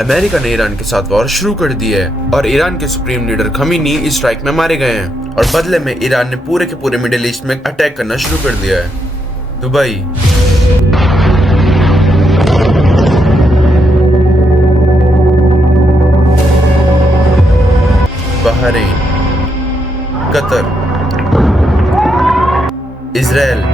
America ने Iran के साथ वॉर शुरू कर दी है और ईरान के सुप्रीम लीडर खमीनी इस स्ट्राइक में मारे गए हैं और बदले में ईरान ने पूरे के पूरे मिडिल ईस्ट में अटैक करना शुरू कर दिया है। दुबई, बहरीन, कतर, इजराइल,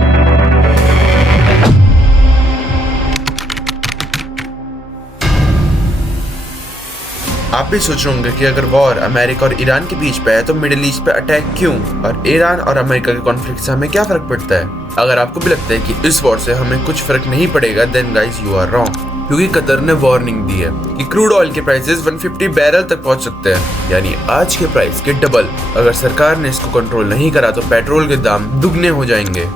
आप भी सोच रहे होंगे कि अगर वॉर अमेरिका और ईरान के बीच पे है तो मिडिल ईस्ट पे अटैक क्यों, और ईरान और अमेरिका के कॉन्फ्लिक्ट से हमें क्या फर्क पड़ता है। अगर आपको भी लगता है कि इस वॉर से हमें कुछ फर्क नहीं पड़ेगा, then guys you are wrong, क्योंकि कतर ने वार्निंग दी है कि क्रूड ऑयल के प्राइसेस 150 बैरल तक पहुंच सकते हैं, यानी आज के प्राइस के डबल। अगर सरकार ने इसको कंट्रोल नहीं करा तो पेट्रोल के दाम दुगने हो जाएंगे।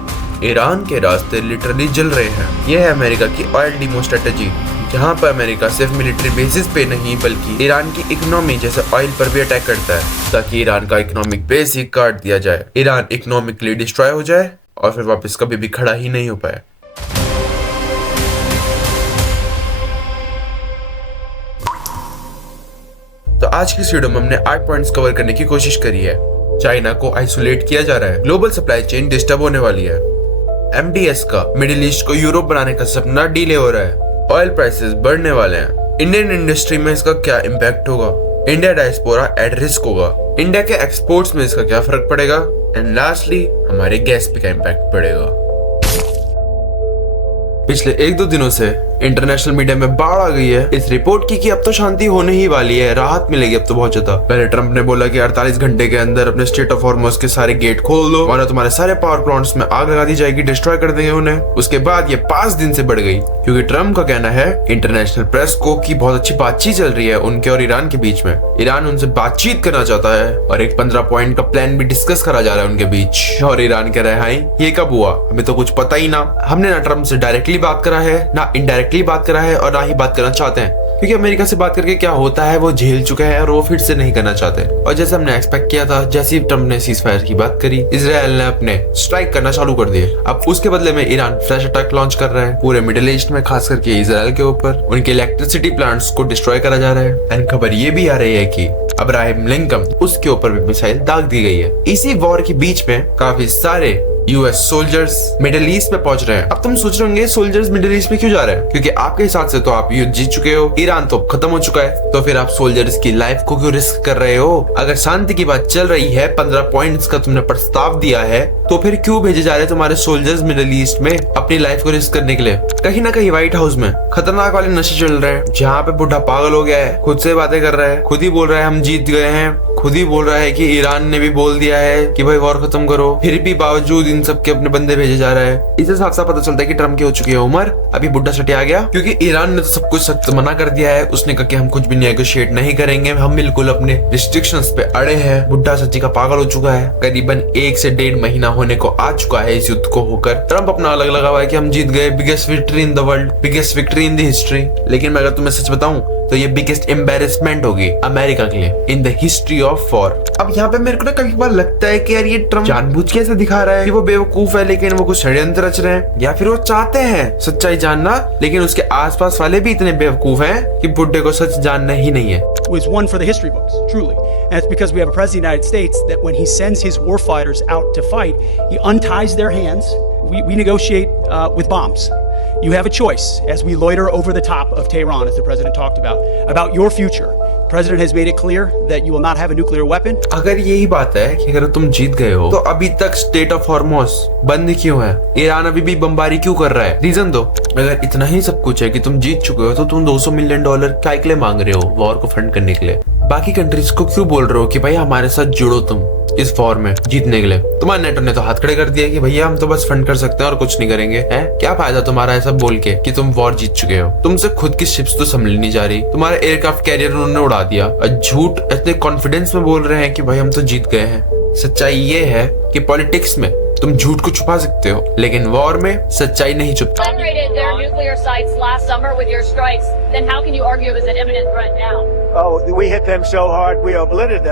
ईरान के रास्ते लिटरली जल रहे हैं। यह है अमेरिका की ऑयल डीमो स्ट्रेटेजी, जहां पर अमेरिका सिर्फ मिलिट्री बेसिस पे नहीं बल्कि ईरान की इकोनॉमी जैसे ऑयल पर भी अटैक करता है, ताकि ईरान का इकोनॉमिक बेस ही काट दिया जाए, ईरान इकोनॉमिकली डिस्ट्रॉय हो जाए और फिर वापस कभी भी खड़ा ही नहीं हो पाए। तो आज की इस वीडियो में हमने 8 पॉइंट्स कवर करने की कोशिश करी है। चाइना को आइसोलेट किया जा रहा है, ग्लोबल सप्लाई चेन डिस्टर्ब होने वाली है, MDS का मिडिल ईस्ट को यूरोप बनाने का सपना डिले हो रहा है, ऑयल प्राइसेस बढ़ने वाले हैं, इंडियन इंडस्ट्री में इसका क्या इम्पैक्ट होगा, इंडिया डायस्पोरा एट रिस्क होगा, इंडिया के एक्सपोर्ट्स में इसका क्या फर्क पड़ेगा, एंड लास्टली हमारे गैस पे क्या इम्पैक्ट पड़ेगा। पिछले 1-2 दिनों से इंटरनेशनल मीडिया में बाढ़ आ गई है इस रिपोर्ट की कि अब तो शांति होने ही वाली है, राहत मिलेगी अब तो बहुत ज्यादा। पहले ट्रंप ने बोला कि 48 घंटे के अंदर अपने स्टेट ऑफ हॉर्मुज़ के सारे गेट खोल दो वरना तुम्हारे सारे पावर प्लांट्स में आग लगा दी जाएगी, डिस्ट्रॉय कर देंगे उन्हें। उसके बाद ये 5 दिन से बढ़ गई, क्योंकि ट्रंप का कहना है इंटरनेशनल प्रेस को कि बहुत अच्छी बातचीत चल रही है उनके और ईरान के बीच में, ईरान उनसे बातचीत करना चाहता है और एक 15 पॉइंट का प्लान भी डिस्कस करा जा रहा है उनके बीच। और ईरान कह रहा है हाई ये कब हुआ, हमें तो कुछ पता ही ना, हमने ना ट्रंप से डायरेक्टली बात करा है ना इनडायरेक्टली बात करा है और ना ही बात करना चाहते हैं, क्योंकि अमेरिका से बात करके क्या होता है वो झेल चुके हैं और वो फिर से नहीं करना चाहते। और जैसे हमने एक्सपेक्ट किया था, जैसे ही ट्रंप ने सीज फायर की बात करी, इजराइल ने अपने स्ट्राइक करना चालू कर दिए। अब उसके बदले में ईरान फ्रेश अटैक लॉन्च कर रहा है पूरे मिडिल ईस्ट में, खास करके इजराइल के ऊपर। उनके इलेक्ट्रिसिटी प्लांट्स को डिस्ट्रॉय करा जा रहा है एंड खबर ये भी आ रही है कि अब्राहम लिंकन उसके ऊपर भी मिसाइल दाग दी गई है। इसी वॉर के बीच में काफी सारे US सोल्जर्स मिडिल ईस्ट में पहुंच रहे हैं। अब तुम सोच रहे होंगे सोल्जर्स मिडिल ईस्ट में क्यों जा रहे हैं, क्योंकि आपके हिसाब से तो आप युद्ध जीत चुके हो, ईरान तो खत्म हो चुका है, तो फिर आप सोल्जर्स की लाइफ को क्यों रिस्क कर रहे हो। अगर शांति की बात चल रही है, 15 पॉइंट्स का तुमने प्रस्ताव दिया है, तो फिर क्यों भेजे जा रहे हैं तुम्हारे सोल्जर्स मिडिल ईस्ट में अपनी लाइफ को रिस्क करने के लिए। कहीं ना कहीं व्हाइट हाउस में खतरनाक वाले नशे चल रहे हैं, जहाँ पे बुढ़ा पागल हो गया है, खुद से बातें कर रहा है, खुद ही बोल रहा है हम जीत गए हैं, खुद ही बोल रहा है कि ईरान ने भी बोल दिया है कि भाई वॉर खत्म करो, फिर भी बावजूद इन सब के अपने बंदे भेजे जा रहा है। इससे साफ साफ पता चलता है कि ट्रम्प की हो चुकी है उम्र, अभी बुढ़ा सटे आ गया, क्योंकि ईरान ने तो सब कुछ सख्त मना कर दिया है। उसने कहा कि हम कुछ भी नेगोशिएट नहीं करेंगे, हम बिल्कुल अपने रिस्ट्रिक्शंस पे अड़े हैं। बुढ़ा सच्ची का पागल हो चुका है, करीबन 1 से 1.5 महीना होने को आ चुका है इस युद्ध को होकर। ट्रम्प अपना अलग लगा हुआ है कि हम जीत गए, biggest victory in the world, biggest victory in the history. लेकिन मैं अगर तुम्हें सच बताऊं तो ये बिगेस्ट एम्बैरेसमेंट होगी अमेरिका के लिए in the history of war. अब यहाँ पे मेरे को ना कभी बार लगता है कि यार ये ट्रम्प जानबूझ के ऐसे दिखा रहा है कि वो बेवकूफ है, लेकिन वो कुछ षड्यंत्र रच रहे हैं, या फिर वो चाहते हैं सच्चाई जानना, लेकिन उसके आसपास वाले भी इतने बेवकूफ हैं कि बुड्ढे को सच जानना ही नहीं है। Was one for the history books, truly. And it's because we have a president of the United States that when he sends his warfighters out to fight, he unties their hands. We negotiate with bombs. You have a choice as we loiter over the top of Tehran, as the president talked about your future. The president has made it clear that you will not have a nuclear weapon. अगर यही बात है कि अगर तुम जीत गए हो तो अभी तक स्टेट ऑफ हॉर्मुज़ बंद क्यों है, ईरान अभी भी बमबारी क्यों कर रहा है, रीजन दो। अगर इतना ही सब कुछ है कि तुम जीत चुके हो तो तुम $200 मिलियन काय के लिए मांग रहे हो वॉर को फंड करने के लिए। बाकी कंट्रीज को क्यों बोल रहे हो कि भाई हमारे साथ जुड़ो तुम इस वॉर में जीतने के लिए। तुम्हारे नेटो ने तो हाथ खड़े कर दिया कि भैया हम तो बस फंड कर सकते हैं और कुछ नहीं करेंगे। है क्या फायदा तुम्हारा ऐसा बोल के कि तुम वॉर जीत चुके हो, तुमसे खुद की शिप्स तो संभली नहीं जा रही, तुम्हारा एयरक्राफ्ट कैरियर उन्होंने उड़ा दिया और झूठ इतने कॉन्फिडेंस में बोल रहे हैं कि भाई हम तो जीत गए हैं। सच्चाई ये है कि पॉलिटिक्स में तुम झूठ को छुपा सकते हो, लेकिन वॉर में सच्चाई नहीं छुपती। Oh, we hit them so hard, we obliterated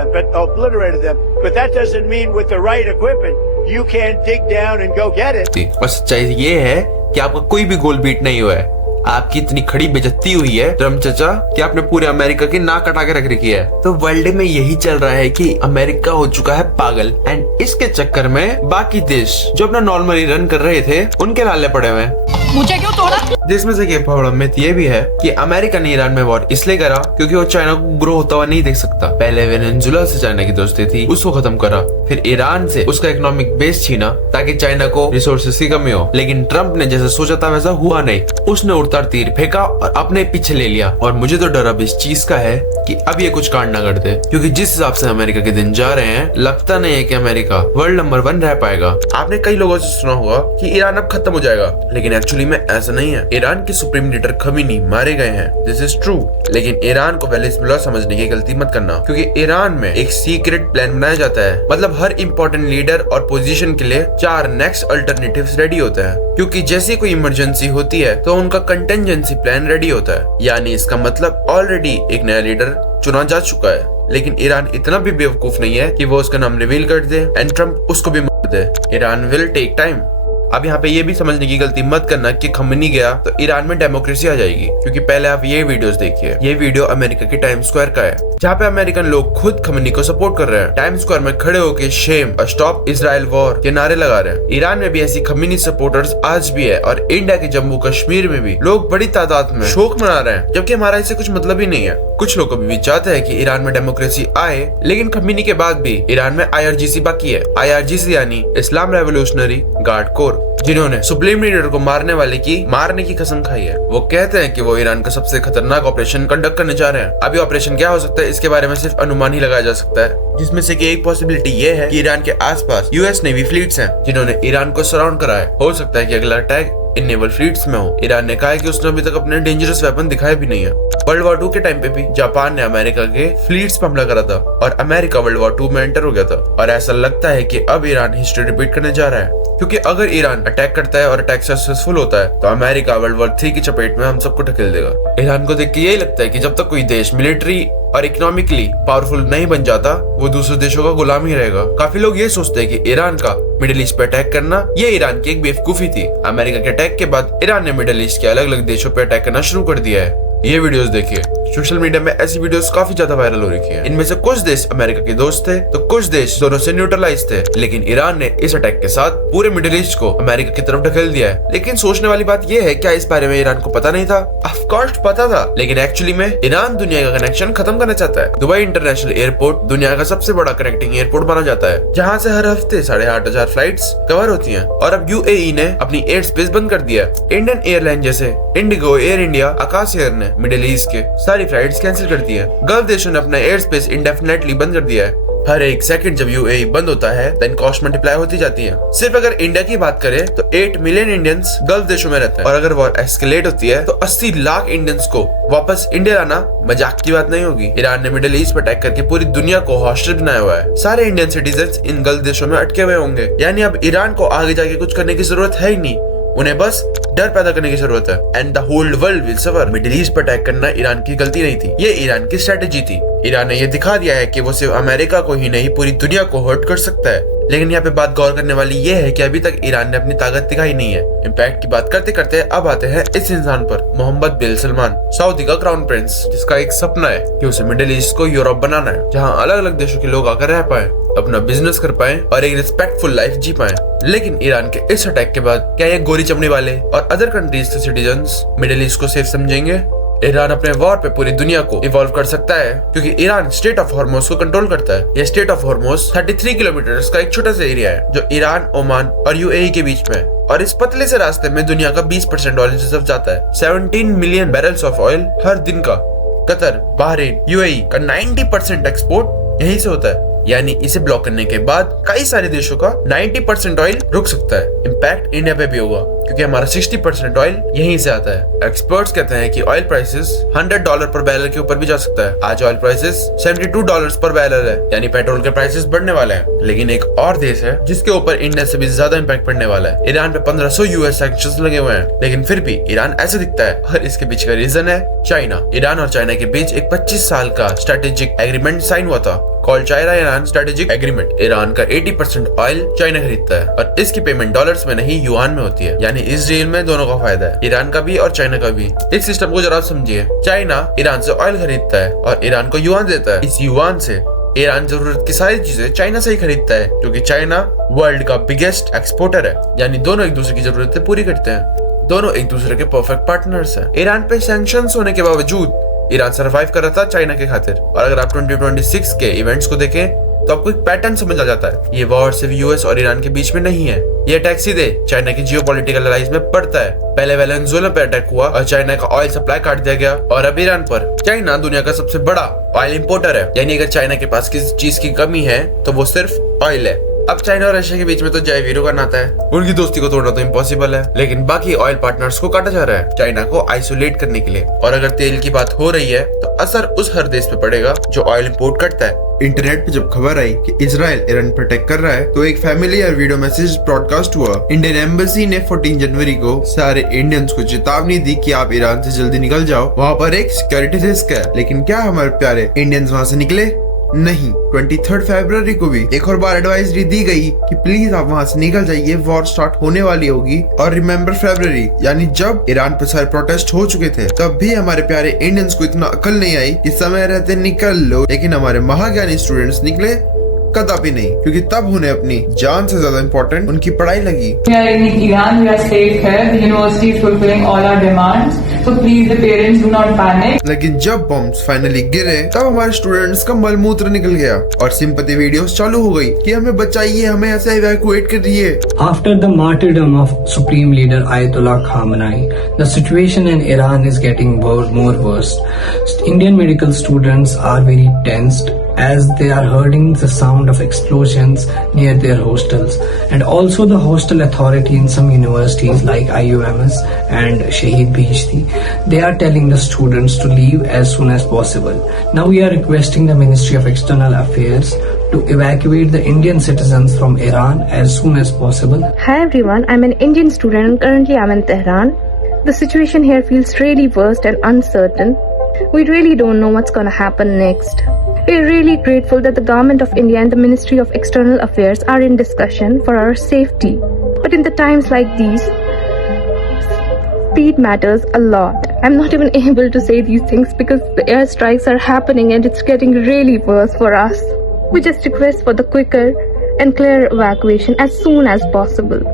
them. But that doesn't mean with the right equipment, you can't dig down and go get it. और सच्चाई ये है कि आपका कोई भी गोल बीट नहीं हुआ है। आपकी इतनी खड़ी बेइज्जती हुई है ट्रम्प चाचा कि आपने पूरे अमेरिका की नाक कटा के रख रखी है। तो वर्ल्ड में यही चल रहा है कि अमेरिका हो चुका है पागल, एंड इसके चक्कर में बाकी देश जो अपना नॉर्मली रन कर रहे थे उनके नाले पड़े हुए हैं। मुझे क्यों तोड़ा? जिसमें से एक बड़ा मिथ ये भी है कि अमेरिका ने ईरान में वॉर इसलिए करा क्योंकि वो चाइना को ग्रो होता हुआ नहीं देख सकता। पहले वेनेजुएला से चाइना की दोस्ती थी, उसको खत्म करा, फिर ईरान से उसका इकोनॉमिक बेस छीना ताकि चाइना को रिसोर्सेज की कमी हो। लेकिन ट्रम्प ने जैसे सोचा था वैसा हुआ नहीं, उसने उड़ता तीर फेंका और अपने पीछे ले लिया। और मुझे तो डर अब इस चीज का है कि अब ये कुछ कांड ना कर दे, क्योंकि जिस हिसाब से अमेरिका के दिन जा रहे हैं लगता नहीं है कि अमेरिका वर्ल्ड नंबर 1 रह पाएगा। आपने कई लोगों से सुना होगा कि ईरान अब खत्म हो जाएगा, लेकिन एक्चुअली में ऐसा नहीं है। ईरान के सुप्रीम लीडर खमीनी मारे गए हैं, दिस इज ट्रू, लेकिन ईरान को वेनेजुएला समझने की गलती मत करना, क्योंकि ईरान में एक सीक्रेट प्लान बनाया जाता है। मतलब हर इंपॉर्टेंट लीडर और पोजीशन के लिए 4 नेक्स्ट अल्टरनेटिव्स रेडी होते हैं, क्योंकि जैसे कोई इमरजेंसी होती है तो उनका कंटिजेंसी प्लान रेडी होता है। यानी इसका मतलब ऑलरेडी एक नया लीडर चुना जा चुका है। लेकिन ईरान इतना भी बेवकूफ नहीं है कि वो उसका नाम रिवील कर दे एंड ट्रम्प उसको भी मार दे। Iran will take time. अब यहाँ पे ये भी समझने की गलती मत करना कि खमनी गया तो ईरान में डेमोक्रेसी आ जाएगी, क्योंकि पहले आप ये वीडियोस देखिए। ये वीडियो अमेरिका के टाइम स्क्वायर का है, जहाँ पे अमेरिकन लोग खुद खमनी को सपोर्ट कर रहे हैं। टाइम स्क्वायर में खड़े होकर शेम और स्टॉप इजराइल वॉर के नारे लगा रहे हैं। ईरान में भी ऐसी खमनी सपोर्टर्स आज भी है, और इंडिया के जम्मू कश्मीर में भी लोग बड़ी तादाद में शोक मना रहे हैं, जबकि हमारा इससे कुछ मतलब ही नहीं है। कुछ लोग अभी भी चाहते हैं कि ईरान में डेमोक्रेसी आए, लेकिन खमनी के बाद भी ईरान में IRGC बाकी है। IRGC यानी इस्लाम रेवोल्यूशनरी गार्ड कोर, जिन्होंने सुप्रीम लीडर को मारने की कसम खाई है। वो कहते हैं कि वो ईरान का सबसे खतरनाक ऑपरेशन कंडक्ट करने जा रहे हैं। अभी ऑपरेशन क्या हो सकता है इसके बारे में सिर्फ अनुमान ही लगाया जा सकता है, जिसमें से कि एक पॉसिबिलिटी ये है कि ईरान के आसपास US नेवी फ्लीट्स हैं जिन्होंने ईरान को सराउंड करा है। हो सकता है कि अगला अटैक इन नेवल फ्लीट्स में हो। ईरान ने कहा है कि उसने अभी तक अपने डेंजरस वेपन दिखाए भी नहीं है। वर्ल्ड वॉर 2 के टाइम पे भी जापान ने अमेरिका के फ्लीट्स पर हमला करा था और अमेरिका वर्ल्ड वॉर 2 में एंटर हो गया था। और ऐसा लगता है कि अब ईरान हिस्ट्री रिपीट करने जा रहा है, क्योंकि अगर ईरान अटैक करता है और अटैक सक्सेसफुल होता है तो अमेरिका वर्ल्ड वॉर 3 की चपेट में हम सबको ढकेल देगा। ईरान को देख के यही लगता है कि जब तक कोई देश मिलिट्री और इकोनॉमिकली पावरफुल नहीं बन जाता वो दूसरे देशों का गुलाम ही रहेगा। काफी लोग ये सोचते हैं कि ईरान का मिडिल ईस्ट पे अटैक करना ये ईरान की एक बेवकूफी थी। अमेरिका के अटैक के बाद ईरान ने मिडिल ईस्ट के अलग अलग देशों पे अटैक करना शुरू कर दिया है। ये वीडियोस देखिए, सोशल मीडिया में ऐसी वीडियोस काफी ज्यादा वायरल हो रही है। इनमें से कुछ देश अमेरिका के दोस्त थे तो कुछ देश दोनों से न्यूट्रलाइज थे, लेकिन ईरान ने इस अटैक के साथ पूरे मिडिल ईस्ट को अमेरिका की तरफ ढकेल दिया है। लेकिन सोचने वाली बात यह है, क्या इस बारे में ईरान को पता नहीं था? ऑफ कोर्स पता था, लेकिन एक्चुअली में ईरान दुनिया का कनेक्शन खत्म करना चाहता है। दुबई इंटरनेशनल एयरपोर्ट दुनिया का सबसे बड़ा कनेक्टिंग एयरपोर्ट माना जाता है, जहाँ से हर हफ्ते 8,500 फ्लाइट्स कवर होती हैं। और अब UAE ने अपनी एयर स्पेस बंद कर दिया है। इंडियन एयरलाइन जैसे इंडिगो, एयर इंडिया, आकाश एयर ने मिडिल ईस्ट के सारी फ्लाइट्स कैंसिल कर दी है। गल्फ देशों ने अपना एयर स्पेस इंडेफिनेटली बंद कर दिया है। हर एक सेकंड जब UAE बंद होता है देन कॉस्ट मल्टीप्लाई होती जाती है। सिर्फ अगर इंडिया की बात करें तो 8 मिलियन इंडियंस गल्फ देशों में रहते हैं, और अगर वॉर एस्केलेट होती है तो 80 लाख इंडियंस को वापस इंडिया लाना मजाक की बात नहीं होगी। ईरान ने मिडिल ईस्ट पर अटैक करके पूरी दुनिया को हॉस्टेज बनाया हुआ है। सारे इंडियन सिटीजन इन गल्फ देशों में अटके हुए होंगे, यानी अब ईरान को आगे जाके कुछ करने की जरूरत है ही नहीं, उन्हें बस डर पैदा करने की जरूरत है। And the whole world will suffer. Middle east पर अटैक करना ईरान की गलती नहीं थी, ये ईरान की स्ट्रेटेजी थी। ईरान ने ये दिखा दिया है कि वो सिर्फ अमेरिका को ही नहीं पूरी दुनिया को हर्ट कर सकता है। लेकिन यहाँ पे बात गौर करने वाली ये है कि अभी तक ईरान ने अपनी ताकत दिखाई नहीं है। इम्पैक्ट की बात करते करते अब आते हैं इस इंसान पर, मोहम्मद बिन सलमान, सऊदी का क्राउन प्रिंस, जिसका एक सपना है कि उसे मिडिल ईस्ट को यूरोप बनाना है, जहाँ अलग अलग देशों के लोग आकर रह पाए, अपना बिजनेस कर पाए और एक रिस्पेक्टफुल लाइफ जी पाए। लेकिन ईरान के इस अटैक के बाद क्या ये गोरी चमड़ी वाले और अदर कंट्रीज के सिटीजंस मिडिल ईस्ट को सेफ समझेंगे? ईरान अपने वॉर पे पूरी दुनिया को इवॉल्व कर सकता है, क्योंकि ईरान स्टेट ऑफ हॉर्मोज को कंट्रोल करता है। यह स्टेट ऑफ हॉर्मोज 33 किलोमीटर का एक छोटा सा एरिया है जो ईरान, ओमान और UAE के बीच में है। और इस पतले से रास्ते में दुनिया का 20% ऑयल रिजर्व जाता है। 17 मिलियन बैरल्स ऑफ ऑयल हर दिन का। कतर, बहरीन, UAE का 90% एक्सपोर्ट यहीं से होता है। यानी इसे ब्लॉक करने के बाद कई सारे देशों का 90% ऑयल रुक सकता है। इम्पैक्ट इंडिया पे भी होगा, क्योंकि हमारा 60% ऑयल यहीं से आता है। एक्सपर्ट्स कहते हैं कि ऑयल प्राइसेस $100 पर बैरल के ऊपर भी जा सकता है। आज ऑयल प्राइसेस $72 पर बैरल है, यानी पेट्रोल के प्राइसेस बढ़ने वाले हैं। लेकिन एक और देश है जिसके ऊपर इंडिया से भी ज्यादा इम्पैक्ट पड़ने वाला है। ईरान पे 1500 US सैंक्शंस लगे हुए हैं, लेकिन फिर भी ईरान ऐसे दिखता है। और इसके पीछे का रीजन है चाइना। ईरान और चाइना के बीच एक 25 साल का स्ट्रेटेजिक एग्रीमेंट साइन हुआ था, called China-Iran strategic agreement. Iran का 80% ऑयल चाइना खरीदता है और इसकी पेमेंट डॉलर्स में नहीं युआन में होती है, यानी यानी इस डील में दोनों का फायदा है, ईरान का भी और चाइना का भी। इस सिस्टम को जरा समझिए, चाइना ईरान से ऑयल खरीदता है और ईरान को युआन देता है। इस युआन से ईरान जरूरत की सारी चीजें चाइना से ही खरीदता है, क्योंकि चाइना वर्ल्ड का बिगेस्ट एक्सपोर्टर है, यानी दोनों एक दूसरे की जरूरतें पूरी करते हैं, दोनों एक दूसरे के परफेक्ट पार्टनर्स हैं। ईरान पे सैंक्शंस होने के बावजूद ईरान सर्वाइव कर रहा था चाइना के खातिर। और अगर आप 2026 के इवेंट्स को देखें तो आपको एक पैटर्न समझ आ जाता है। ये वॉर सिर्फ यूएस और ईरान के बीच में नहीं है, ये अटैक सीधे चाइना की जियोपॉलिटिकल एलाइज में पड़ता है। पहले वेनेजुएला पे अटैक हुआ और चाइना का ऑयल सप्लाई काट दिया गया, और अब ईरान पर। चाइना दुनिया का सबसे बड़ा ऑयल इंपोर्टर है, यानी अगर चाइना के पास किसी चीज की कमी है तो वो सिर्फ ऑयल है। अब चाइना और रशिया के बीच में तो जय वीरों का नाता है, उनकी दोस्ती को तोड़ना तो इम्पॉसिबल है, लेकिन बाकी ऑयल पार्टनर्स को काटा जा रहा है चाइना को आइसोलेट करने के लिए। और अगर तेल की बात हो रही है तो असर उस हर देश पे पड़ेगा जो ऑयल इंपोर्ट करता है। इंटरनेट पे जब खबर आई कि इजराइल ईरान पर अटैक कर रहा है तो एक फैमिलियर वीडियो मैसेज ब्रॉडकास्ट हुआ। इंडियन एम्बेसी ने 14 जनवरी को सारे इंडियंस को चेतावनी दी कि आप ईरान से जल्दी निकल जाओ, वहाँ पर एक सिक्योरिटी रिस्क है। लेकिन क्या हमारे प्यारे इंडियंस वहाँ से निकले? नहीं। 23 फरवरी को भी एक और बार एडवाइजरी दी गई कि प्लीज आप वहाँ से निकल जाइए, वॉर स्टार्ट होने वाली होगी। और रिमेम्बर फरवरी, यानी जब ईरान पर सारे प्रोटेस्ट हो चुके थे, तब भी हमारे प्यारे इंडियंस को इतना अकल नहीं आई कि समय रहते निकल लो। लेकिन हमारे महाज्ञानी स्टूडेंट्स निकले कदापि नहीं, क्योंकि तब उन्हें अपनी जान से ज्यादा इम्पोर्टेंट उनकी पढ़ाई लगी। Iran, we are safe here. The university is fulfilling all our demands. So please, the parents do not panic. लेकिन जब बम्स फाइनली गिरे तब हमारे स्टूडेंट्स का मलमूत्र निकल गया और सिंपैथी वीडियोस चालू हो गई कि हमें बचाइए, हमें ऐसे इवैक्यूएट करिए। After the martyrdom of Supreme Leader Ayatollah Khamenei, the situation in Iran is getting more worse. Indian medical students are very tensed as they are hearing the sound of explosions near their hostels, and also the hostel authority in some universities like IUMS and Shahid Bhishti, they are telling the students to leave as soon as possible. Now we are requesting the Ministry of External Affairs to evacuate the Indian citizens from Iran as soon as possible. Hi everyone, I'm an Indian student and currently I'm in Tehran. The situation here feels really worst and uncertain. We really don't know what's gonna happen next. We're really grateful that the Government of India and the Ministry of External Affairs are in discussion for our safety. But in the times like these, speed matters a lot. I'm not even able to say these things because the airstrikes are happening and it's getting really worse for us. We just request for the quicker and clear evacuation as soon as possible.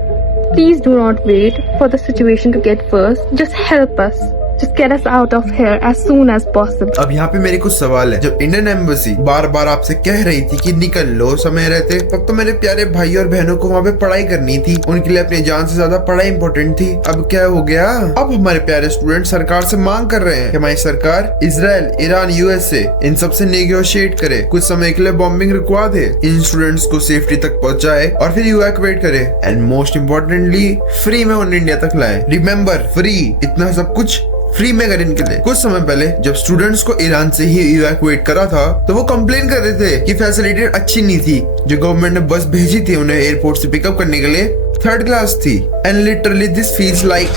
Please do not wait for the situation to get worse. Just help us. Just get us out of here as soon as possible. अब यहाँ पे मेरे कुछ सवाल है। जब Indian embassy बार बार आपसे कह रही थी कि निकल लो समय रहते, तब तो मेरे प्यारे भाई और बहनों को वहाँ पे पढ़ाई करनी थी, उनके लिए अपनी जान से ज्यादा पढ़ाई इंपॉर्टेंट थी। अब क्या हो गया? अब हमारे प्यारे स्टूडेंट सरकार से मांग कर रहे हैं कि हमारी सरकार इजराइल, ईरान, यूएसए इन सब से नेगोशिएट करे, कुछ समय के लिए बॉम्बिंग रुकवा दे, इन स्टूडेंट्स को सेफ्टी तक पहुँचाए और फिर इवैक्यूएट करे, एंड मोस्ट इम्पोर्टेंटली फ्री में उन्हें इंडिया तक लाए। Remember, free. इतना सब कुछ फ्री में कर इनके लिए। कुछ समय पहले जब स्टूडेंट्स को ईरान से ही इवैक्यूएट करा था तो वो कंप्लेन कर रहे थे कि फैसिलिटी अच्छी नहीं थी। जो गवर्नमेंट ने बस भेजी थी उन्हें एयरपोर्ट से पिकअप करने के लिए, थर्ड क्लास थी। And literally this feels like,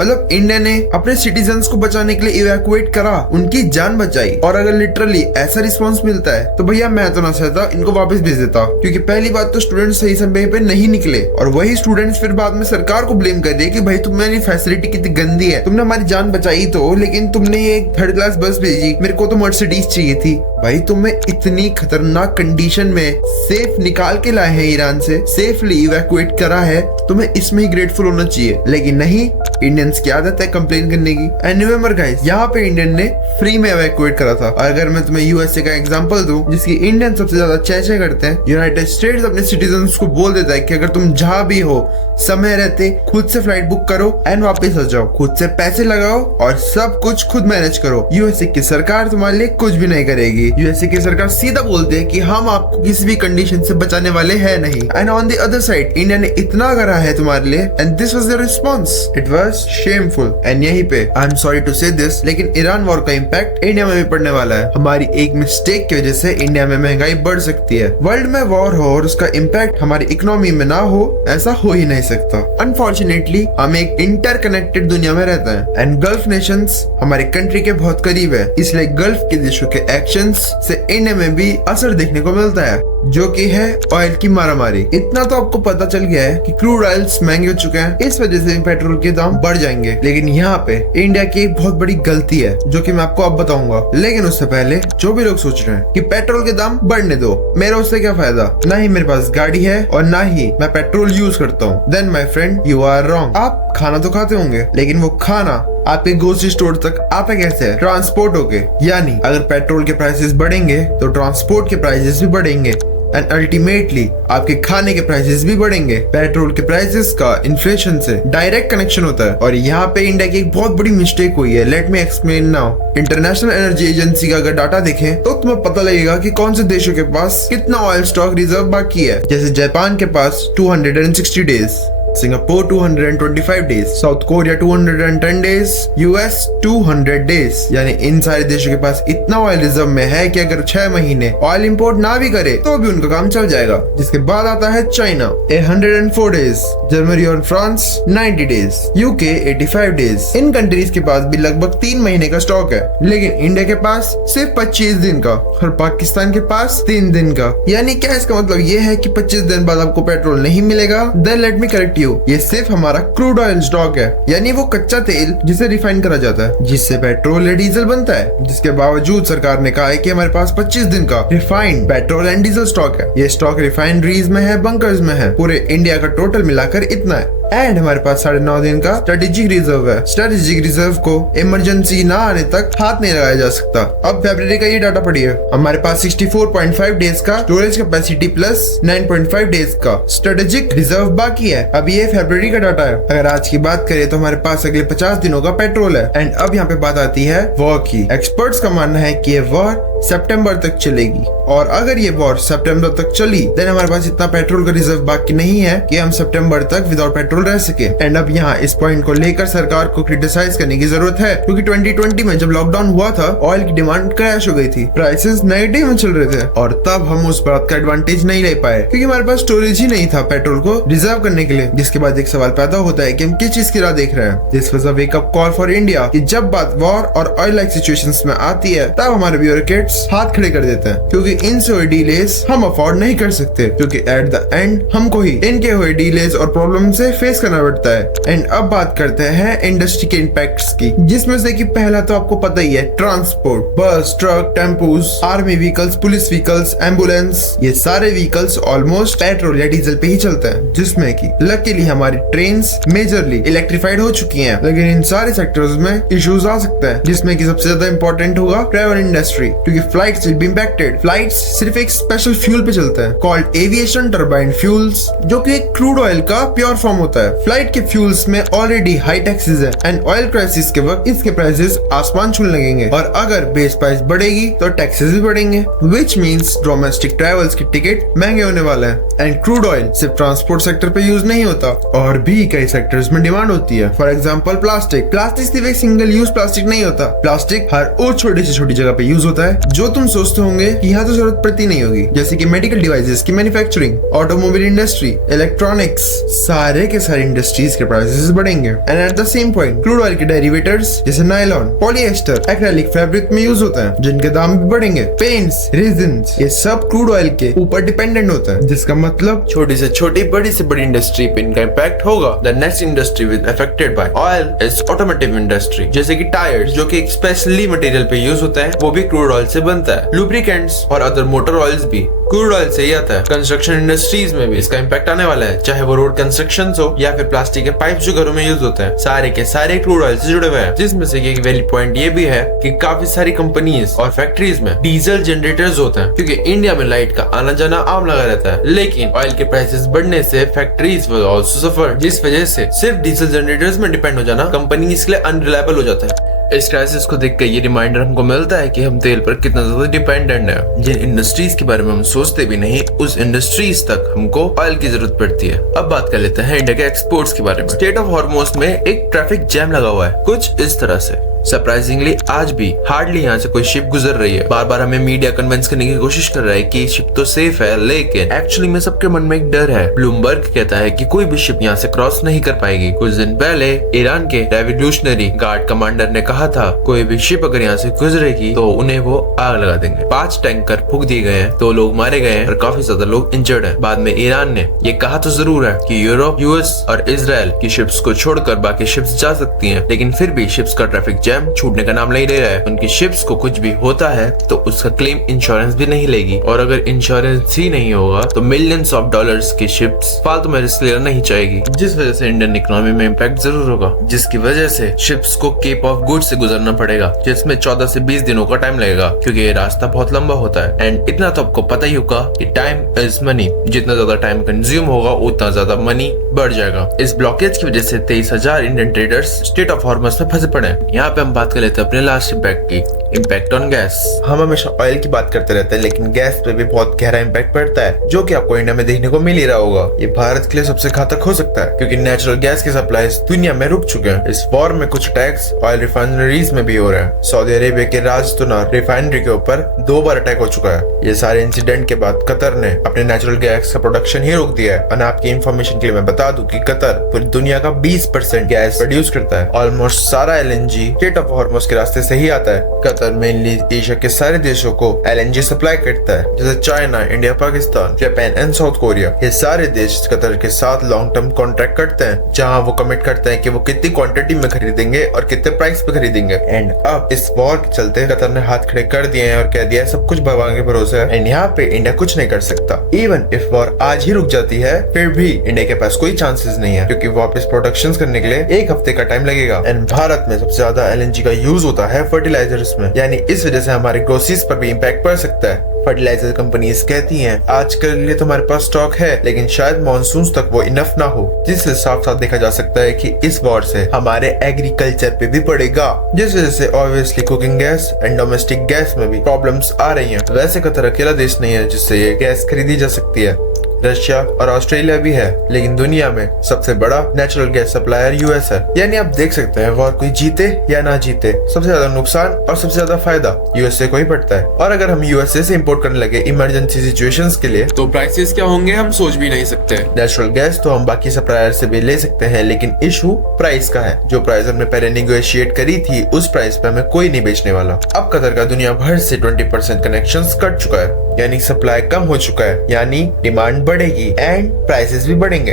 मतलब इंडिया ने अपने सिटीजन्स को बचाने के लिए इवैक्यूएट करा, उनकी जान बचाई। और अगर लिटरली ऐसा रिस्पांस मिलता है तो भैया मैं तो ना चाहता, इनको वापस भेज देता। क्योंकि पहली बात तो स्टूडेंट्स सही समय पे नहीं निकले, और वही स्टूडेंट्स फिर बाद में सरकार को ब्लेम कर दिए कि भाई तुमने फैसिलिटी कितनी गंदी है, तुमने हमारी जान बचाई तो, लेकिन तुमने ये थर्ड क्लास बस भेजी, मेरे को तो मर्सिडीज चाहिए थी। भाई तुम्हें इतनी खतरनाक कंडीशन में सेफ निकाल के लाए हैं ईरान से, सेफली इवैक्यूएट करा है, तुम्हें इसमें ही ग्रेटफुल होना चाहिए। लेकिन नहीं, इंडियंस की आदत है कंप्लेन करने की। एंड रिमेंबर गाइस, यहाँ पे इंडियन ने फ्री में इवैक्यूएट करा था। और अगर मैं तुम्हें यूएसए का एग्जांपल दूं, जिसकी इंडियन सबसे ज्यादा चर्चा करते हैं, यूनाइटेड स्टेट्स अपने सिटीजन्स को बोल देता है कि अगर तुम जहाँ भी हो, समय रहते खुद से फ्लाइट बुक करो एंड वापस आ जाओ, खुद से पैसे लगाओ और सब कुछ खुद मैनेज करो। यूएसए की सरकार तुम्हारे लिए कुछ भी नहीं करेगी। यूएसए की सरकार सीधा बोलते है कि हम आपको किसी भी कंडीशन से बचाने वाले हैं नहीं। And on the other side, India ने इतना करा है तुम्हारे लिए, and this was the response. It was shameful. And यहीं पे आई एम सॉरी टू से दिस, लेकिन ईरान वॉर का इम्पैक्ट इंडिया में भी पड़ने वाला है। हमारी एक मिस्टेक की वजह से इंडिया में महंगाई बढ़ सकती है। वर्ल्ड में वॉर हो और उसका इम्पैक्ट हमारी इकोनॉमी में ना हो, ऐसा हो ही नहीं सकता। अनफॉर्चुनेटली हम एक इंटरकनेक्टेड दुनिया में रहते हैं, एंड गल्फ नेशंस हमारे कंट्री के बहुत करीब है, इसलिए गल्फ के देशों के एक्शंस से इंडिया में भी असर देखने को मिलता है। जो कि है ऑयल की मारामारी। इतना तो आपको पता चल गया है कि क्रूड ऑयल्स महंगे हो चुके हैं, इस वजह से पेट्रोल के दाम बढ़ जाएंगे। लेकिन यहाँ पे इंडिया की एक बहुत बड़ी गलती है जो कि मैं आपको अब बताऊंगा। लेकिन उससे पहले जो भी लोग सोच रहे हैं कि पेट्रोल के दाम बढ़ने दो, मेरा उससे क्या फायदा, ना ही मेरे पास गाड़ी है और ना ही मैं पेट्रोल यूज करता हूँ, then my friend you are wrong. आप खाना तो खाते होंगे, लेकिन वो खाना आपके ग्रोसरी स्टोर तक आता कैसे है? ट्रांसपोर्ट होके। यानी अगर पेट्रोल के प्राइसेस बढ़ेंगे तो ट्रांसपोर्ट के प्राइसेस भी बढ़ेंगे एंड अल्टीमेटली आपके खाने के प्राइसेस भी बढ़ेंगे। पेट्रोल के प्राइसेस का इन्फ्लेशन से डायरेक्ट कनेक्शन होता है और यहाँ पे इंडिया की एक बहुत बड़ी मिस्टेक हुई है। Let me explain now. International energy agency का अगर डाटा देखें तो तुम्हें पता लगेगा कि कौन से देशों के पास कितना ऑयल स्टॉक रिजर्व बाकी है। जैसे जापान के पास 260 days, Singapore 225 days, south Korea 210 days, US 200 days. यानी इन सारे देशों के पास इतना ऑयल रिजर्व में है कि अगर 6 महीने ऑयल इंपोर्ट ना भी करे तो भी उनका काम चल जाएगा। जिसके बाद आता है चाइना 104 डेज, जर्मनी और फ्रांस 90 डेज, यूके 85 डेज। इन कंट्रीज के पास भी लगभग 3 महीने का स्टॉक है, लेकिन इंडिया के पास सिर्फ 25 दिन का और पाकिस्तान के पास 3 दिन का। यानी क्या इसका मतलब ये है कि 25 दिन बाद आपको पेट्रोल नहीं मिलेगा? देन लेट मी करेक्ट, ये सिर्फ हमारा क्रूड ऑयल स्टॉक है, यानी वो कच्चा तेल जिसे रिफाइन करा जाता है, जिससे पेट्रोल या डीजल बनता है। जिसके बावजूद सरकार ने कहा है कि हमारे पास 25 दिन का refined petrol and diesel stock है। ये स्टॉक रिफाइनरीज में है, बंकर्स में है, पूरे इंडिया का टोटल मिलाकर इतना है। एंड हमारे पास 9.5 दिन का स्ट्रेटेजिक रिजर्व है। स्ट्रेटेजिक रिजर्व को इमरजेंसी ना आने तक हाथ नहीं लगाया जा सकता। अब फरवरी का ये डाटा पढ़िए, हमारे पास 64.5 डेज का स्टोरेज कैपेसिटी प्लस 9.5 डेज का स्ट्रेटेजिक रिजर्व बाकी है। अब ये फरवरी का डाटा है। अगर आज की बात करें तो हमारे पास अगले 50 दिनों का पेट्रोल है। एंड अब यहाँ पे बात आती है वॉर की। एक्सपर्ट्स का मानना है कि ये वॉर सितंबर तक चलेगी और अगर ये वॉर सितंबर तक चली देन हमारे पास इतना पेट्रोल का रिजर्व बाकी नहीं है कि हम सितंबर तक विदाउट पेट्रोल रह सके। एंड अब यहाँ इस पॉइंट को लेकर सरकार को क्रिटिसाइज करने की जरूरत है, क्योंकि 2020 में जब लॉकडाउन हुआ था ऑयल की डिमांड क्रैश हो गई थी, प्राइसेस नेगेटिव में चल रहे थे और तब हम उस बात का एडवांटेज नहीं ले पाए क्योंकि हमारे पास स्टोरेज ही नहीं था पेट्रोल को रिजर्व करने के लिए। जिसके बाद एक सवाल पैदा होता है कि हम किस चीज की राह देख रहे हैं। This was a wake up call for India कि जब बात वॉर और ऑयल लाइक सिचुएशंस में आती है तब हमारे ब्यूरोक्रेट्स हाथ खड़े कर देते हैं, क्योंकि इनसे हुए डिलेस हम अफोर्ड नहीं कर सकते, क्योंकि एट द एंड हमको ही इनके हुए डिलेस और प्रॉब्लम से फेस करना पड़ता है। एंड अब बात करते हैं इंडस्ट्री के इम्पैक्ट्स की, जिसमें से कि पहला तो आपको पता ही है ट्रांसपोर्ट, बस, truck, tempos, army vehicles, police vehicles, ambulance, ये सारे व्हीकल्स ऑलमोस्ट पेट्रोल या डीजल पे ही चलते हैं। जिसमें कि लकीली हमारी ट्रेन्स मेजरली इलेक्ट्रिफाइड हो चुकी हैं, लेकिन इन सारे सेक्टर्स में इश्यूज आ सकते हैं, जिसमें कि सबसे ज्यादा इंपॉर्टेंट होगा ट्रेवल इंडस्ट्री, क्योंकि flights will be impacted. Flights सिर्फ एक स्पेशल फ्यूल पे चलते हैं कॉल्ड एविएशन टर्बाइन फ्यूल्स, जो कि एक क्रूड ऑयल का प्योर फॉर्म होता है। फ्लाइट के फ्यूल्स में ऑलरेडी हाई टैक्सेस है एंड ऑयल क्राइसिस के वक्त इसके प्राइसेस आसमान छूने लगेंगे और अगर बेस प्राइस बढ़ेगी तो टैक्सेस भी बढ़ेंगे, विच मींस डोमेस्टिक ट्रैवल्स की टिकट महंगे होने वाले हैं। एंड क्रूड ऑयल सिर्फ ट्रांसपोर्ट सेक्टर पे यूज नहीं होता और भी कई सेक्टर्स में डिमांड होती है। For example plastic. प्लास्टिक सिर्फ एक सिंगल यूज प्लास्टिक नहीं होता, प्लास्टिक हर और छोटी से छोटी जगह पे यूज होता है जो तुम सोचते होंगे कि यहाँ तो जरूरत पड़ती नहीं होगी, जैसे कि मेडिकल डिवाइसेस की मैन्युफैक्चरिंग, ऑटोमोबाइल इंडस्ट्री, इलेक्ट्रॉनिक्स, सारे के सारे इंडस्ट्रीज के प्राइसेस बढ़ेंगे। And at the same point crude oil के डेरिवेटिव्स जैसे नायलॉन, पॉलिएस्टर, एक्रेलिक फैब्रिक में यूज होता है, जिनके दाम भी बढ़ेंगे। पेंट्स, रेजिन्स, ये सब क्रूड ऑयल के ऊपर डिपेंडेंट होता है, जिसका मतलब छोटी से छोटी, बड़ी से बड़ी इंडस्ट्री पे इनका इम्पैक्ट होगा। The next industry with affected by oil is automotive industry, जैसे कि टायर्स, जो कि एक स्पेशली मटेरियल पे यूज होता है, वो भी क्रूड ऑयल से बनता है। लुब्रिकेंट्स और अदर मोटर ऑयल्स भी क्रूड ऑयल से ही आता है। कंस्ट्रक्शन इंडस्ट्रीज में भी इसका इम्पैक्ट आने वाला है, चाहे वो रोड कंस्ट्रक्शन हो या फिर प्लास्टिक के पाइप जो घरों में यूज होते हैं, सारे के सारे क्रूड ऑयल से जुड़े हुए हैं। जिसमें से एक वैलिड पॉइंट ये भी है कि काफी सारी कंपनीज और फैक्ट्रीज में डीजल जनरेटर्स होते हैं, क्योंकि इंडिया में लाइट का आना जाना आम लगा रहता है, लेकिन ऑयल के प्राइसेस बढ़ने से फैक्ट्रीज विल आल्सो सफर, जिस वजह से सिर्फ डीजल जनरेटर्स में डिपेंड हो जाना कंपनीज के लिए अनरिलायबल हो जाता है। इस क्राइसिस को देख कर ये रिमाइंडर हमको मिलता है कि हम तेल पर कितना ज्यादा डिपेंडेंट है। जिन इंडस्ट्रीज के बारे में हम सोचते भी नहीं, उस इंडस्ट्रीज तक हमको ऑयल की जरूरत पड़ती है। अब बात कर लेते हैं इंडिया के एक्सपोर्ट्स के बारे में। स्टेट ऑफ हॉर्मोज में एक ट्रैफिक जैम लगा हुआ है, कुछ इस तरह से। सरप्राइजिंगली आज भी हार्डली यहाँ से कोई शिप गुजर रही है। बार बार हमें मीडिया कन्विंस करने की कोशिश कर रहा है कि शिप तो सेफ है, लेकिन एक्चुअली में सबके मन में एक डर है। ब्लूमबर्ग कहता है कि कोई भी शिप यहाँ से क्रॉस नहीं कर पाएगी। कुछ दिन पहले ईरान के रेवोल्यूशनरी गार्ड कमांडर ने कहा कहा था कोई भी शिप अगर यहाँ से गुजरेगी तो उन्हें वो आग लगा देंगे। 5 टैंकर फूंक दिए गए हैं, 2 लोग मारे गए हैं और काफी ज्यादा लोग इंजर्ड हैं। बाद में ईरान ने ये कहा तो जरूर है कि यूरोप, यूएस और इजराइल की शिप्स को छोड़कर बाकी शिप्स जा सकती हैं, लेकिन फिर भी शिप्स का ट्रैफिक जैम छूटने का नाम नहीं ले रहा है। उनकी शिप्स को कुछ भी होता है तो उसका क्लेम इंश्योरेंस भी नहीं लेगी, और अगर इंश्योरेंस ही नहीं होगा तो मिलियंस ऑफ डॉलर्स की शिप्स फालतू में रिस्क लेना नहीं चाहेगी, जिस वजह से इंडियन इकोनॉमी में इम्पैक्ट जरूर होगा, जिसकी वजह से शिप्स को केप ऑफ गुड से गुजरना पड़ेगा, जिसमें 14 से 20 दिनों का टाइम लगेगा, क्योंकि ये रास्ता बहुत लंबा होता है। एंड इतना तो आपको पता ही होगा कि टाइम इज मनी, जितना ज्यादा टाइम कंज्यूम होगा उतना ज्यादा मनी बढ़ जाएगा। इस ब्लॉकेज की वजह से 23,000 इंडियन ट्रेडर्स स्ट्रेट ऑफ हॉर्मस में फंसे पड़े हैं। यहाँ पे हम बात कर लेते हैं अपने लास्ट इम्पैक्ट की, इम्पैक्ट ऑन गैस। हम हमेशा ऑयल की बात करते रहते हैं, लेकिन गैस पे भी बहुत गहरा इम्पैक्ट पड़ता है, जो कि आपको इंडिया में देखने को मिल ही रहा होगा। ये भारत के लिए सबसे घातक हो सकता है, क्योंकि नेचुरल गैस के सप्लाईज दुनिया में रुक चुके हैं। इस वॉर में कुछ अटैक्स ऑयल रिफाइनरीज में भी हो रहे हैं। सऊदी अरेबिया के राजतुनार रिफाइनरी के ऊपर 2 बार अटैक हो चुका है। ये सारे इंसिडेंट के बाद कतर ने अपने नेचुरल गैस का प्रोडक्शन ही रोक दिया है। और आपकी इंफॉर्मेशन के लिए मैं बता दूं कि कतर पूरी दुनिया का 20% गैस प्रोड्यूस करता है। ऑलमोस्ट सारा LNG स्ट्रेट ऑफ हॉर्मस के रास्ते से ही आता है। कतर मेनली एशिया के सारे देशों को LNG सप्लाई करता है, जैसे China, India, Pakistan, Japan and south Korea. ये सारे देश कतर के साथ लॉन्ग टर्म कॉन्ट्रैक्ट करते हैं, जहां वो कमिट करते हैं कि वो कितनी क्वांटिटी में खरीदेंगे और कितने प्राइस पे खरीदेंगे। एंड अब इस वॉर के चलते कतर ने हाथ खड़े कर दिए हैं और कह दिया है सब कुछ भगवान के भरोसे है। एंड यहाँ पे इंडिया कुछ नहीं कर सकता। इवन इफ वॉर आज ही रुक जाती है, फिर भी इंडिया के पास कोई चांसेस नहीं है, क्योंकि वापस प्रोडक्शन करने के लिए 1 हफ्ते का टाइम लगेगा। एंड भारत में सबसे ज्यादा LNG का यूज होता है फर्टिलाइजर्स में, यानी इस वजह से हमारे ग्रोसरीज पर भी इम्पैक्ट पड़ सकता है। फर्टिलाइजर कंपनीज कहती हैं आजकल के लिए तुम्हारे पास स्टॉक है, लेकिन शायद मॉनसून तक वो इनफ ना हो, जिससे साफ साफ देखा जा सकता है कि इस वॉर से हमारे एग्रीकल्चर पे भी पड़ेगा, जिस वजह से obviously cooking gas and domestic gas में भी प्रॉब्लम्स आ रही हैं। वैसे कतर अकेला देश नहीं है जिससे ये गैस खरीदी जा सकती है, रशिया और ऑस्ट्रेलिया भी है, लेकिन दुनिया में सबसे बड़ा नेचुरल गैस सप्लायर यूएस है। यानी आप देख सकते हैं वॉर कोई जीते या ना जीते, सबसे ज्यादा नुकसान और सबसे ज्यादा फायदा यूएसए को ही पड़ता है। और अगर हम यूएसए से इंपोर्ट करने लगे इमरजेंसी सिचुएशंस के लिए, तो प्राइसेस क्या होंगे हम सोच भी नहीं सकते। नेचुरल गैस तो हम बाकी सप्लायर से भी ले सकते हैं, लेकिन इशू प्राइस का है। जो प्राइस हमने पहले निगोशिएट करी थी उस प्राइस पे हमें कोई नहीं बेचने वाला। अब कतर का दुनिया भर से 20% कनेक्शंस कट चुका है, यानी सप्लाई कम हो चुका है, यानी डिमांड बढ़ेगी एंड प्राइसेस भी बढ़ेंगे।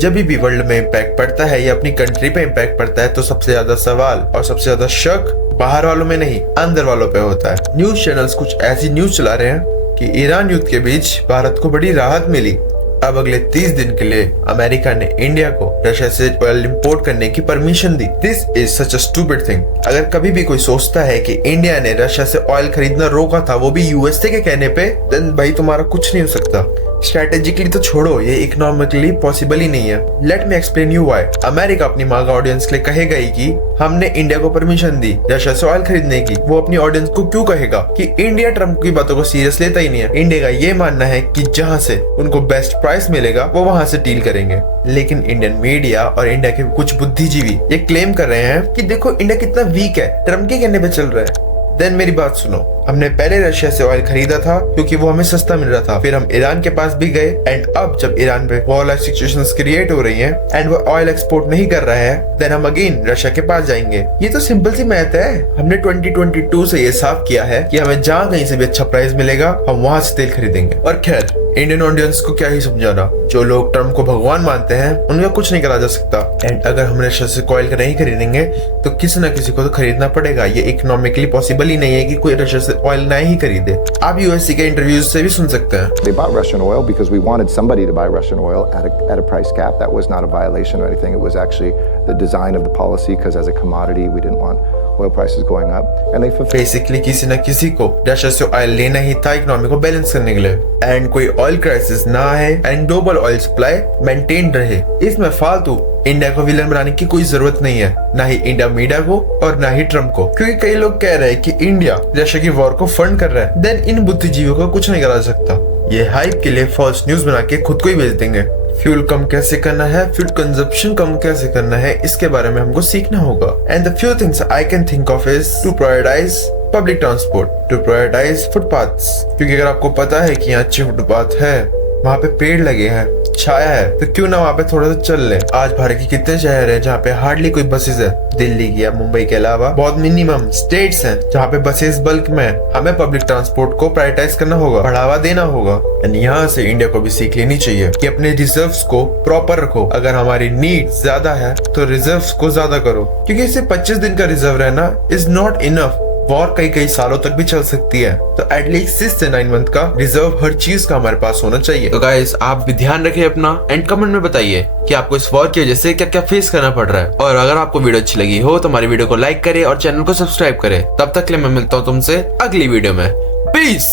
जब भी वर्ल्ड में इम्पैक्ट पड़ता है या अपनी कंट्री पे इम्पैक्ट पड़ता है, तो सबसे ज्यादा सवाल और सबसे ज्यादा शक बाहर वालों में नहीं, अंदर वालों पे होता है। न्यूज चैनल्स कुछ ऐसी न्यूज चला रहे हैं कि ईरान युद्ध के बीच भारत को बड़ी राहत मिली। अब अगले 30 दिन के लिए अमेरिका ने इंडिया को रशिया से ऑयल इंपोर्ट करने की permission the. This is such a stupid thing. अगर कभी भी कोई सोचता है कि इंडिया ने रशिया से ऑयल खरीदना रोका था, वो भी यूएसए के कहने पे, देन भाई तुम्हारा कुछ नहीं हो सकता। स्ट्रेटेजिकली तो छोड़ो, ये इकोनॉमिकली पॉसिबल ही नहीं है। Let me explain you why. America अपनी मांगा ऑडियंस के लिए कहेगा ही कि हमने इंडिया को परमिशन दी रशिया से ऑयल खरीदने की। वो अपनी ऑडियंस को क्यों कहेगा कि इंडिया ट्रम्प की बातों को सीरियस लेता ही नहीं है। इंडिया का ये मानना है कि जहाँ से उनको बेस्ट प्राइस मिलेगा वो वहाँ से डील करेंगे। लेकिन इंडियन मीडिया और इंडिया के कुछ बुद्धिजीवी ये क्लेम कर रहे हैं कि देखो इंडिया कितना वीक है, ट्रम्प के कहने पे चल रहा है। देन मेरी बात सुनो, हमने पहले रशिया से ऑयल खरीदा था क्योंकि वो हमें सस्ता मिल रहा था, फिर हम ईरान के पास भी गए एंड अब जब ईरान में वॉर लाइक सिचुएशंस क्रिएट हो रही हैं एंड वो ऑयल एक्सपोर्ट नहीं कर रहा है, देन हम अगेन रशिया के पास जाएंगे। ये तो सिंपल सी मैथ है। हमने 2022 से ये साफ किया है कि हमें जहाँ कहीं से भी अच्छा प्राइस मिलेगा हम वहाँ से तेल खरीदेंगे। और खैर इंडियन ऑडियंस को क्या ही समझाना, जो लोग ट्रम्प को भगवान मानते हैं उनका कुछ नहीं करा जा सकता। एंड अगर हम रशिया से ऑयल नहीं खरीदेंगे तो किसी न किसी को तो खरीदना पड़ेगा। ये इकोनॉमिकली पॉसिबल ही नहीं है कि कोई रशिया से ऑयल नहीं ही खरीदे। आप यूएससी के इंटरव्यूज से भी सुन सकते हैं। They bought Russian oil because we wanted somebody to buy Russian oil at a price cap. That was not a violation or anything. It was actually the design of the policy, because as a commodity we didn't want oil prices going up, and they fulfilled. Basically किसी न किसी को Russia से oil लेना ही था economy को balance करने के लिए, एंड कोई ऑयल क्राइसिस ना है and global oil supply maintain रहे। इसमें फालतू इंडिया को विलन बनाने की कोई जरूरत नहीं है, ना ही इंडिया मीडिया को और ना ही ट्रम्प को, क्योंकि कई लोग कह रहे हैं कि इंडिया रशिया की वॉर को फंड कर रहा है। देन इन बुद्धिजीवियों को कुछ नहीं करा सकता। ये हाइप के लिए फॉल्स न्यूज बना के खुद को ही बेच देंगे। फ्यूल कम कैसे करना है, फ्यूल कंजप्शन कम कैसे करना है, इसके बारे में हमको सीखना होगा। And the few things I can think of is to prioritise public transport, to prioritise footpaths, क्योंकि अगर आपको पता है कि यहाँ अच्छे फुटपाथ है, वहाँ पे पेड़ लगे हैं, छाया है तो क्यों ना वहाँ पे थोड़ा सा चल ले। आज भारत के कितने शहर है जहाँ पे हार्डली कोई बसेस है, दिल्ली की या मुंबई के अलावा बहुत मिनिमम स्टेट्स हैं जहाँ पे बसेस बल्क में है। हमें पब्लिक ट्रांसपोर्ट को प्रायोरिटाइज करना होगा, बढ़ावा देना होगा। एंड यहाँ से इंडिया को भी सीख लेनी चाहिए कि अपने रिजर्व्स को प्रॉपर रखो। अगर हमारी नीड ज्यादा है तो रिजर्व्स को ज्यादा करो, क्योंकि इसे 25 दिन का रिजर्व रहना इज नॉट इनफ। वॉर कई सालों तक भी चल सकती है, तो एटलीस्ट 6 से 9 मंथ का रिजर्व हर चीज का हमारे पास होना चाहिए। तो गाइस आप भी ध्यान रखें अपना, एंड कमेंट में बताइए कि आपको इस वॉर की वजह से क्या क्या फेस करना पड़ रहा है। और अगर आपको वीडियो अच्छी लगी हो तो हमारी वीडियो को लाइक करें और चैनल को सब्सक्राइब करें। तब तक के लिए मैं मिलता हूँ तुमसे अगली वीडियो में। पीस।